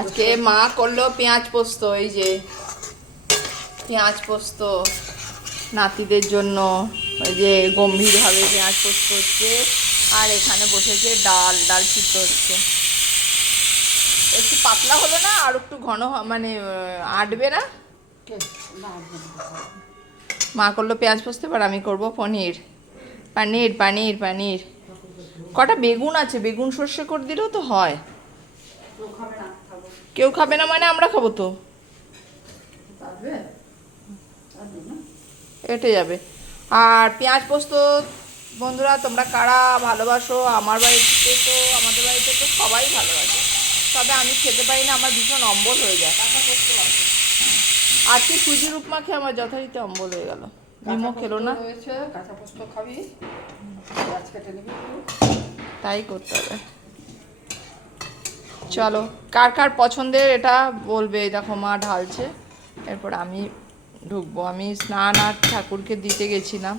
আজকে মা করলো পেঁয়াজ পোস্ত, এই যে পেঁয়াজ পোস্ত নাতিদের জন্য, ওই যে গম্ভীরভাবে পেঁয়াজ পোস্ত হচ্ছে। আর এখানে বসেছে ডাল, ডাল সিদ্ধ হচ্ছে। একটু পাতলা হলো না, আর একটু ঘন মানে আটবে না। মা করলো পেঁয়াজ পোস্ত, এবার আমি করবো পনির। পানির পানির পানির কটা বেগুন আছে, বেগুন সর্ষে করে দিলেও তো হয়। কেউ খাবে না মানে আমরা খাবো তো, এটে যাবে। আর পেঁয়াজ পোস্ত বন্ধুরা তোমরা কারা ভালোবাসো? আমার বাড়িতে তো, আমাদের বাড়িতে তো সবাই ভালোবাসে, তবে আমি খেতে পারি না, আমার ভীষণ অম্বল হয়ে যায়। আজকে সুজির উপমা খেয়ে আমার যথারীতি অম্বল হয়ে গেল। মিমো খেলো না, কাঁচা পোস্ত খাবি, কেটে নিবি, তাই করতে হবে। চলো, কার কার পছন্দের এটা বলবে। দেখো মা ঢালছে, এরপর আমি ঢুকবো। আমি স্নান আর ঠাকুরকে দিতে গেছিলাম।